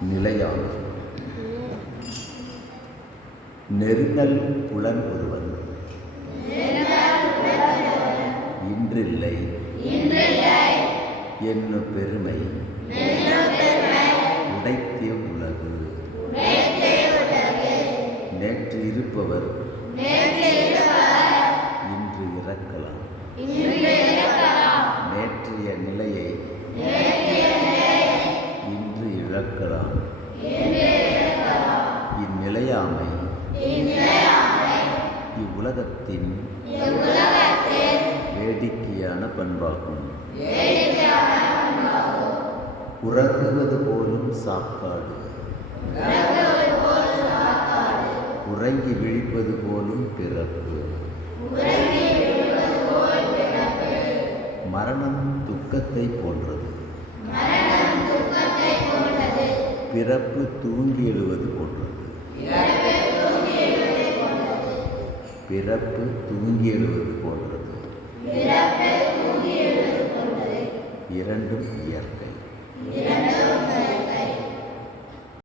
நிலையான நெருங்கல் புலன் ஒருவன் இன்றில்லை என்ன பெருமை உடைத்தே உலகு. நேற்று இருப்பவர் இன்று இறக்கலாம். நேற்றைய நிலையை இன்று இழக்கலாம். இந்நிலையாமை இவ்வுலகத்தின் வேடிக்கையான பண்பாகும். உறங்குவது போலும் சாப்பாடு, உறங்கி விழிப்பது போலும் பிறப்பு. மரணம் துக்கத்தை போன்றது, பிறப்பு தூங்கி எழுவது போன்றது. பிறப்பு தூங்கி எழுவது போன்றது. இரண்டும் இயற்கை.